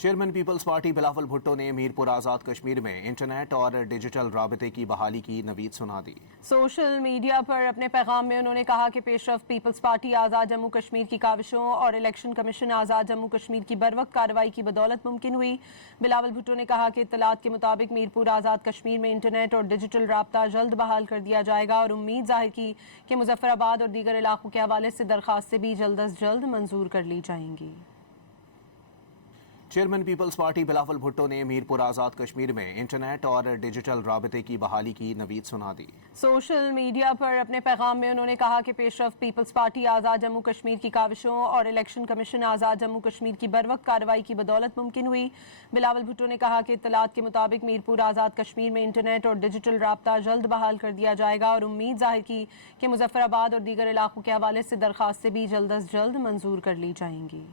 Chairman Peoples Party Bilawal Bhutto ने मीरपुर आज़ाद कश्मीर में internet और डिजिटल राबते की बहाली की नवीद सुना दी। सोशल मीडिया पर अपने पैगाम में उन्होंने कहा कि पेशरफ पीपल्स पार्टी आज़ाद जम्मू कश्मीर की काविशों और इलेक्शन कमीशन आज़ाद जम्मू कश्मीर की बरवक्त कार्रवाई की बदौलत मुमकिन हुई। बिलावल भुट्टो ने कहा कि इत्तलात के मुताबिक मीरपुर आज़ाद कश्मीर में इंटरनेट और डिजिटल राब्ता जल्द बहाल कर दिया जाएगा और उम्मीद जाहिर की कि मुजफ्फराबाद और दीगर इलाकों के हवाले से दरखास्तें भी जल्द अज जल्द मंजूर कर ली जाएंगी। Chairman Peoples Party Bilawal Bhutto ने मीरपुर आज़ाद कश्मीर में इंटरनेट और डिजिटल राबते की बहाली की नवीद सुना दी। सोशल मीडिया पर अपने पैगाम में उन्होंने कहा कि पेशरफ पीपल्स पार्टी आज़ाद जम्मू कश्मीर की काविशों और इलेक्शन कमीशन आज़ाद जम्मू कश्मीर की बरवक्त कार्रवाई की बदौलत मुमकिन हुई। बिलावल भुट्टो ने कहा कि इत्तलात के मुताबिक मीरपुर आज़ाद कश्मीर में इंटरनेट और डिजिटल राब्ता जल्द बहाल कर दिया जाएगा और उम्मीद जाहिर की कि मुजफ्फराबाद और दीगर इलाकों के हवाले से दरखास्तें भी जल्द अज जल्द मंजूर कर ली जाएंगी।